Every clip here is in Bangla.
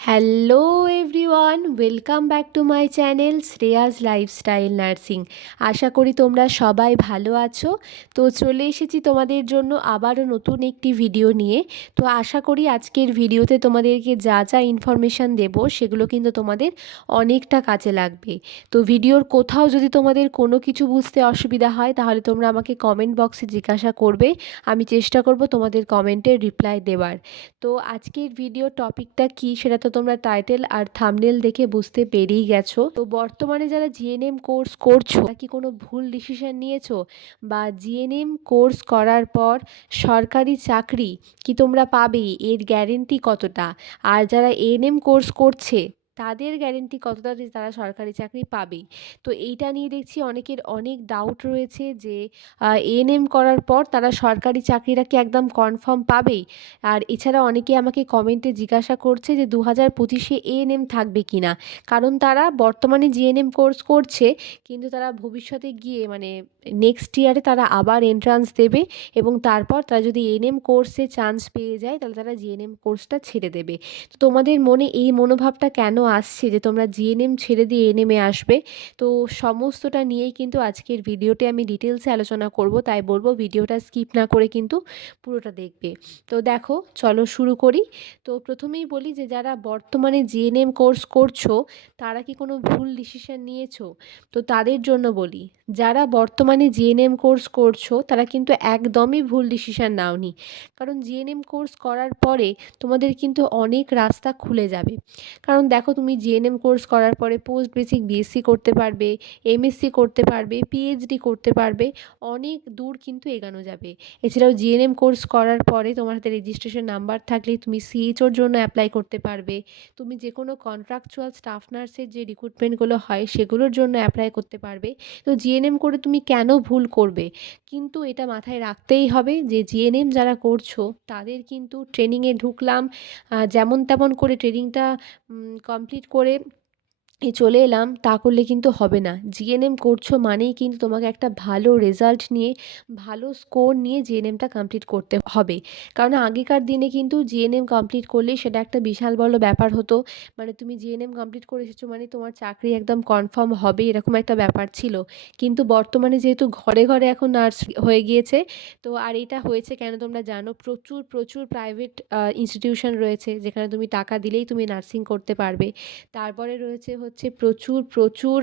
Hello everyone, welcome back to my channel Shreyas lifestyle nursing. আশা করি তোমরা সবাই ভালো আছো। তো চলে এসেছি তোমাদের জন্য আবারও নতুন একটি ভিডিও নিয়ে। তো আশা করি আজকের ভিডিওতে তোমাদেরকে যা যা ইনফরমেশান দেব সেগুলো কিন্তু তোমাদের অনেকটা কাজে লাগবে। তো ভিডিওর কোথাও যদি তোমাদের কোনো কিছু বুঝতে অসুবিধা হয় তাহলে তোমরা আমাকে কমেন্ট বক্সে জিজ্ঞাসা করবে, আমি চেষ্টা করব তোমাদের কমেন্টের রিপ্লাই দেওয়ার। তো আজকের ভিডিও টপিকটা কি সেটা তো তোমরা টাইটেল আর থাম্বনেল দেখে বুঝতে পেরেই গেছো। তো বর্তমানে যারা জিএনএম কোর্স করছো কি কোনো ভুল ডিসিশন নিয়েছো, বা জিএনএম কোর্স করার পর সরকারি চাকরি কি তোমরা পাবে, এর গ্যারেন্টি কতটা? আর যারা এএনএম কোর্স করছে তাদের গ্যারেন্টি কতটা যে তারা সরকারি চাকরি পাবে? তো এইটা নিয়ে দেখছি অনেকের অনেক ডাউট রয়েছে যে এএনএম করার পর তারা সরকারি চাকরিটা কি একদম কনফার্ম পাবেই। আর এছাড়া অনেকে আমাকে কমেন্টে জিজ্ঞাসা করছে যে 2025-এ এএনএম থাকবে কি না, কারণ তারা বর্তমানে জিএনএম কোর্স করছে কিন্তু তারা ভবিষ্যতে গিয়ে মানে নেক্সট ইয়ারে তারা আবার এন্ট্রান্স দেবে এবং তারপর তারা যদি এএনএম কোর্সে চান্স পেয়ে যায় তাহলে তারা জিএনএম কোর্সটা ছেড়ে দেবে। তো তোমাদের মনে এই মনোভাবটা কেন আসছে যে তোমরা জিএনএম ছেড়ে দিয়ে এএনএমে আসবে? তো সমস্তটা নিয়েই কিন্তু আজকের ভিডিওতে আমি ডিটেলসে আলোচনা করব, তাই বলবো ভিডিওটা স্কিপ না করে কিন্তু পুরোটা দেখবে। তো দেখো, চলো শুরু করি। তো প্রথমেই বলি যে যারা বর্তমানে জিএনএম কোর্স করছো তারা কি কোনো ভুল ডিসিশন নিয়েছো? তো তাদের জন্য বলি, যারা বর্তমানে জিএনএম কোর্স করছো তারা কিন্তু একদমই ভুল ডিসিশন নাওনি। কারণ জিএনএম কোর্স করার পরে তোমাদের কিন্তু অনেক রাস্তা খুলে যাবে। কারণ দেখো, তুমি জিএনএম কোর্স করার পরে পোস্ট বেসিক বিএসসি করতে পারবে, এমএসসি করতে পারবে, পিএইচডি করতে পারবে, অনেক দূর কিন্তু এগানো যাবে। এছাড়াও জিএনএম কোর্স করার পরে তোমার হাতে রেজিস্ট্রেশন নাম্বার থাকলে তুমি সিএইচওর জন্য অ্যাপ্লাই করতে পারবে। তুমি যে কোনো কন্ট্রাকচুয়াল স্টাফ নার্সের যে রিক্রুটমেন্টগুলো হয় সেগুলোর জন্য অ্যাপ্লাই করতে পারবে। তো জিএনএম করে তুমি কেন ভুল করবে? কিন্তু এটা মাথায় রাখতেই হবে যে জিএনএম যারা করছো তাদের কিন্তু ট্রেনিংয়ে ঢুকলাম, যেমন তেমন করে ট্রেনিংটা কমপ্লিট করে চলে এলাম তা করলে কিন্তু হবে না। জিএনএম করছো মানেই কিন্তু তোমাকে একটা ভালো রেজাল্ট নিয়ে, ভালো স্কোর নিয়ে জিএনএমটা কমপ্লিট করতে হবে। কারণ আগেকার দিনে কিন্তু জিএনএম কমপ্লিট করলেই সেটা একটা বিশাল বড় ব্যাপার হতো। মানে তুমি জিএনএম কমপ্লিট করে এসেছো মানে তোমার চাকরি একদম কনফার্ম হবে, এরকম একটা ব্যাপার ছিল। কিন্তু বর্তমানে যেহেতু ঘরে ঘরে এখন নার্স হয়ে গিয়েছে, তো আর এটা হয়েছে কেন তোমরা জানো, প্রচুর প্রচুর প্রাইভেট ইনস্টিটিউশন রয়েছে যেখানে তুমি টাকা দিলেই তুমি নার্সিং করতে পারবে। তারপরে রয়েছে হচ্ছে প্রচুর প্রচুর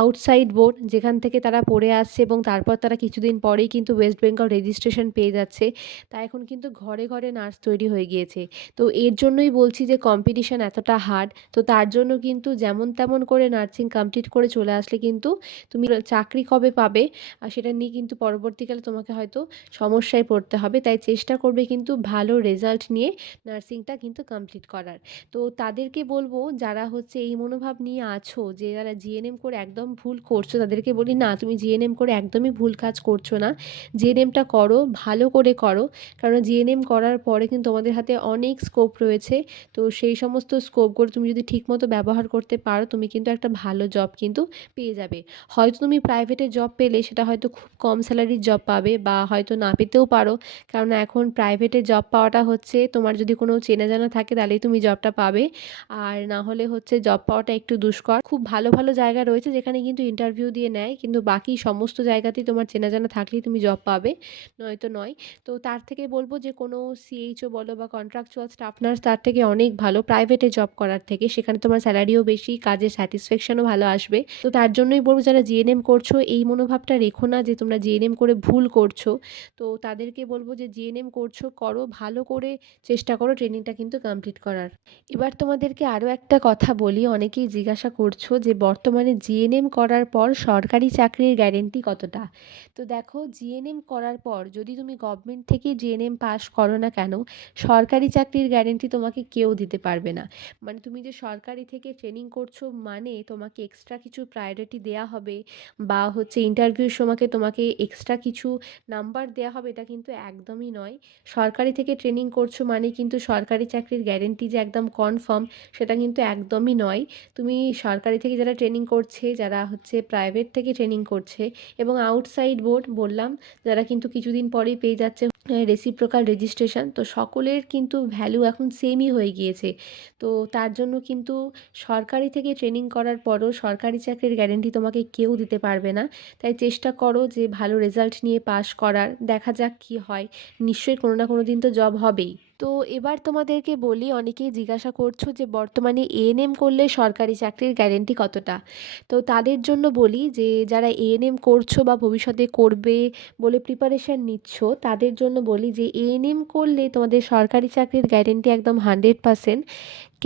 আউটসাইড বোর্ড যেখান থেকে তারা পড়ে আসছে এবং তারপর তারা কিছুদিন পরেই কিন্তু ওয়েস্ট বেঙ্গল রেজিস্ট্রেশন পেয়ে যাচ্ছে। তাই এখন কিন্তু ঘরে ঘরে নার্স তৈরি হয়ে গিয়েছে। তো এর জন্যই বলছি যে কম্পিটিশান এতটা হার্ড। তো তার জন্য কিন্তু যেমন তেমন করে নার্সিং কমপ্লিট করে চলে আসলে কিন্তু তুমি চাকরি কবে পাবে আর সেটা নিয়ে কিন্তু পরবর্তীকালে তোমাকে হয়তো সমস্যায় পড়তে হবে। তাই চেষ্টা করবে কিন্তু ভালো রেজাল্ট নিয়ে নার্সিংটা কিন্তু কমপ্লিট করার। তো তাদেরকে বলবো যারা হচ্ছে এই মনোভাব নিয়ে আছো যে যারা জিএনএম করে একদম ভুল করছো, তাদেরকে বলি না, তুমি জিএনএম করে একদমই ভুল কাজ করছো না। জিএনএমটা করো, ভালো করে করো। কারণ জিএনএম করার পরে কিন্তু তোমাদের হাতে অনেক স্কোপ রয়েছে। তো সেই সমস্ত স্কোপগুলো তুমি যদি ঠিকমতো ব্যবহার করতে পারো তুমি কিন্তু একটা ভালো জব কিন্তু পেয়ে যাবে। হয়তো তুমি প্রাইভেটে জব পেলে সেটা হয়তো খুব কম স্যালারির জব পাবে বা হয়তো না পেতেও পারো। কারণ এখন প্রাইভেটে জব পাওয়াটা হচ্ছে, তোমার যদি কোনো চেনা জানা থাকে তাহলেই তুমি জবটা পাবে, আর না হলে হচ্ছে জব পাওয়াটা একটু দুষ্কর। খুব ভালো ভালো জায়গা রয়েছে যেখানে কিন্তু ইন্টারভিউ দিয়ে নেয়, কিন্তু বাকি সমস্ত জায়গাতেই তোমার চেনা জানা থাকলেই তুমি জব পাবে, নয়তো নয়। তো তার থেকে বলবো যে কোনো সিএইচও বলো বা কন্ট্রাকচুয়াল স্টাফ নার্স, তার থেকে অনেক ভালো প্রাইভেটে জব করার থেকে। সেখানে তোমার স্যালারিও বেশি, কাজের স্যাটিসফ্যাকশনও ভালো আসবে। তো তার জন্যই বলবো যারা জিএনএম করছো এই মনোভাবটা রেখো না যে তোমরা জিএনএম করে ভুল করছো। তো তাদেরকে বলবো যে জিএনএম করছো, করো ভালো করে, চেষ্টা করো ট্রেনিংটা কিন্তু কমপ্লিট করার। এবার তোমাদেরকে আরও একটা কথা বলি, অনেকেই জিজ্ঞাসা করছো যে বর্তমানে জিএনএম করার পর সরকারি চাকরির গ্যারেন্টি কতটা? তো দেখো, জিএনএম করার পর যদি তুমি গভর্নমেন্ট থেকে জিএনএম পাস করো না কেন, সরকারি চাকরির গ্যারেন্টি তোমাকে কেউ দিতে পারবে না। মানে তুমি যে সরকারি থেকে ট্রেনিং করছো মানে তোমাকে এক্সট্রা কিছু প্রায়োরিটি দেওয়া হবে বা হচ্ছে ইন্টারভিউর সময়কে তোমাকে এক্সট্রা কিছু নাম্বার দেওয়া হবে, এটা কিন্তু একদমই নয়। সরকারি থেকে ট্রেনিং করছো মানে কিন্তু সরকারি চাকরির গ্যারেন্টি যে একদম কনফার্ম সেটা কিন্তু একদমই নয়। তুমি সরকারি থেকে যারা ট্রেনিং করছে, যারা হচ্ছে প্রাইভেট থেকে ট্রেনিং করছে এবং আউটসাইড বোর্ড বললাম যারা কিন্তু কিছুদিন পরেই পেয়ে যাচ্ছে রেসিপ্রোকাল রেজিস্ট্রেশন, তো সকলের কিন্তু ভ্যালু এখন সেমই হয়ে গিয়েছে। তো তার জন্য কিন্তু সরকারি থেকে ট্রেনিং করার পরও সরকারি চাকরির গ্যারেন্টি তোমাকে কেউ দিতে পারবে না। তাই চেষ্টা করো যে ভালো রেজাল্ট নিয়ে পাশ করার, দেখা যাক কী হয়। নিশ্চয়ই কোনো না কোনো দিন তো জব হবেই। তো এবার তোমাদেরকে বলি, অনেকেই জিজ্ঞাসা করছো যে বর্তমানে এএনএম করলে সরকারি চাকরির গ্যারেন্টি কতটা। তো তাদের জন্য বলি যে যারা এএনএম করছো বা ভবিষ্যতে করবে বলে প্রিপারেশান নিচ্ছ, তাদের জন্য বলি যে এএনএম করলে তোমাদের সরকারি চাকরির গ্যারেন্টি একদম 100%।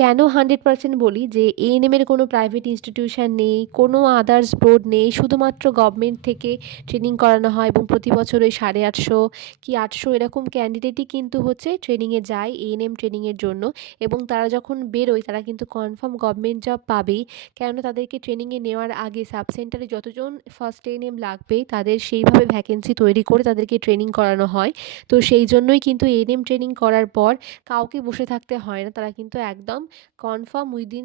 কেন 100% বলি, যে এএনএমের কোনো প্রাইভেট ইনস্টিটিউশন নেই, কোনো আদার্স বোর্ড নেই, শুধুমাত্র গভর্নমেন্ট থেকে ট্রেনিং করানো হয় এবং প্রতি বছর ওই 850 কি 800 এরকম ক্যান্ডিডেটই কিন্তু হচ্ছে ট্রেনিংয়ে যায় এএনএম ট্রেনিংয়ের জন্য। এবং তারা যখন বেরোয় তারা কিন্তু কনফার্ম গভর্নমেন্ট জব পাবেই, কেননা তাদেরকে ট্রেনিংয়ে নেওয়ার আগে সাব সেন্টারে যতজন ফার্স্ট এএনএম লাগবে তাদের সেইভাবে ভ্যাকেন্সি তৈরি করে তাদেরকে ট্রেনিং করানো হয়। তো সেই জন্যই কিন্তু এএনএম ট্রেনিং করার পর কাউকে বসে থাকতে হয় না, তারা কিন্তু একদম কনফার্ম উইদিন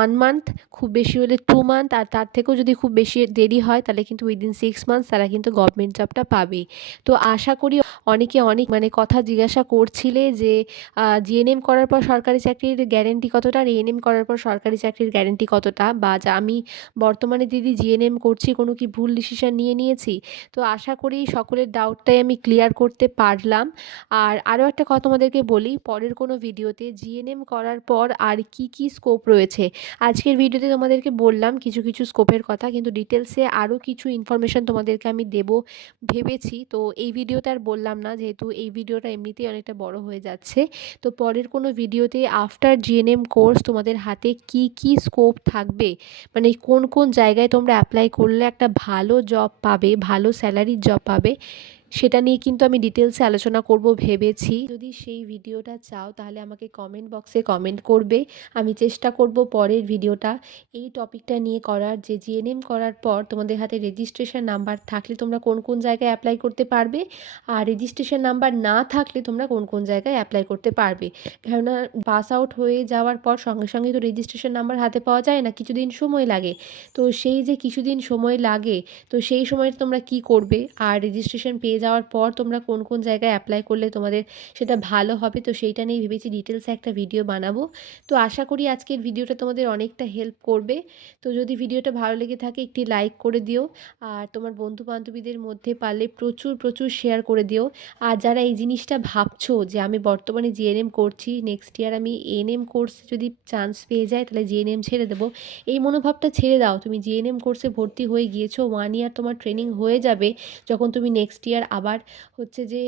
1 মান্থ, খুব বেশি হলে 2 মান্থ, আর তার থেকেও যদি খুব বেশি দেরি হয় তাহলে কিন্তু উইদিন 6 মান্থস তারা কিন্তু গভর্নমেন্ট জবটা পাবেই। তো আশা করি অনেকে অনেক কথা জিজ্ঞাসা করছিলে যে জিএনএম করার পর সরকারি চাকরির গ্যারেন্টি কতটা, আর এএনএম করার পর সরকারি চাকরির গ্যারেন্টি কতটা, বা আমি বর্তমানে দিদি জিএনএম করছি, কোনো কি ভুল ডিসিশন নিয়েছি। তো আশা করি সকলের ডাউটটাই আমি ক্লিয়ার করতে পারলাম। আর আরও একটা কথা তোমাদেরকে বলি, পরের কোনো ভিডিওতে জিএনএম করার পর আর কি স্কোপ রয়েছে। আজকের ভিডিওতে তোমাদেরকে বললাম কিছু স্কোপের কথা, কিন্তু ডিটেলসে আরও কিছু ইনফরমেশান তোমাদেরকে আমি দেবো ভেবেছি। তো এই ভিডিওতে আর বললাম না, যেহেতু এই ভিডিওটা এমনিতেই অনেকটা বড় হয়ে যাচ্ছে। তো পরের কোনো ভিডিওতে আফটার জিএনএম কোর্স তোমাদের হাতে কি স্কোপ থাকবে, মানে কোন জায়গায় তোমরা অ্যাপ্লাই করলে একটা ভালো জব পাবে, ভালো স্যালারির জব পাবে, সেটা নিয়ে কিন্তু আমি ডিটেলসে আলোচনা করব ভেবেছি। যদি সেই ভিডিওটা চাও তাহলে আমাকে কমেন্ট বক্সে কমেন্ট করবে। আমি চেষ্টা করব পরের ভিডিওটা এই টপিকটা নিয়ে করার, যে জিএনএম করার পর তোমাদের হাতে রেজিস্ট্রেশন নাম্বার থাকলে তোমরা কোন জায়গায় অ্যাপ্লাই করতে পারবে, আর রেজিস্ট্রেশন নাম্বার না থাকলে তোমরা কোন জায়গায় অ্যাপ্লাই করতে পারবে। কেননা পাস আউট হয়ে যাওয়ার পর সঙ্গে সঙ্গে তো রেজিস্ট্রেশন নাম্বার হাতে পাওয়া যায় না, কিছুদিন সময় লাগে। তো সেই যে কিছুদিন সময় লাগে, তো সেই সময় তোমরা কি করবে, আর রেজিস্ট্রেশন পেয়ে যাওয়ার পর তোমরা কোন জায়গায় অ্যাপ্লাই করলে তোমাদের সেটা ভালো হবে, তো সেইটা নিয়ে ভেবেছি ডিটেলসে একটা ভিডিও বানাবো। তো আশা করি আজকের ভিডিওটা তোমাদের অনেকটা হেল্প করবে। তো যদি ভিডিওটা ভালো লেগে থাকে একটি লাইক করে দিও, আর তোমার বন্ধু বান্ধবীদের মধ্যে পারলে প্রচুর শেয়ার করে দিও। আর যারা এই জিনিসটা ভাবছো যে আমি বর্তমানে জিএনএম করছি, নেক্সট ইয়ার আমি এএনএম কোর্সে যদি চান্স পেয়ে যাই তাহলে জিএনএম ছেড়ে দেবো, এই মনোভাবটা ছেড়ে দাও। তুমি জিএনএম কোর্সে ভর্তি হয়ে গিয়েছো, 1 ইয়ার তোমার ট্রেনিং হয়ে যাবে, যখন তুমি নেক্সট ইয়ার আবার হচ্ছে যে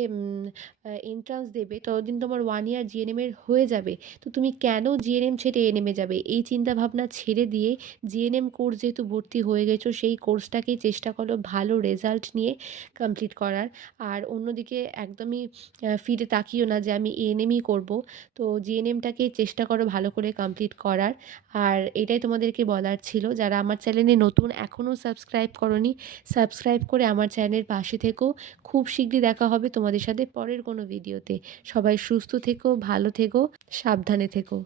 এন্ট্রান্স দেবে ততদিন তোমার 1 ইয়ার জিএনএমের হয়ে যাবে। তো তুমি কেন জিএনএম ছেড়ে এএনএমে যাবে, এই চিন্তাভাবনা ছেড়ে দিয়ে জিএনএম কোর্স যেহেতু ভর্তি হয়ে গেছো সেই কোর্সটাকেই চেষ্টা করো ভালো রেজাল্ট নিয়ে কমপ্লিট করার। আর অন্যদিকে একদমই ফিরে তাকিও না যে আমি এএনএমই করব। তো জিএনএমটাকে চেষ্টা করো ভালো করে কমপ্লিট করার। আর এটাই তোমাদেরকে বলার ছিল। যারা আমার চ্যানেলে নতুন এখনও সাবস্ক্রাইব করোনি, সাবস্ক্রাইব করে আমার চ্যানেলের পাশে থেকো। খুব শীঘ্রই দেখা হবে তোমাদের সাথে পরের কোনো ভিডিওতে। সবাই সুস্থ থেকো, ভালো থেকো, সাবধানে থেকো।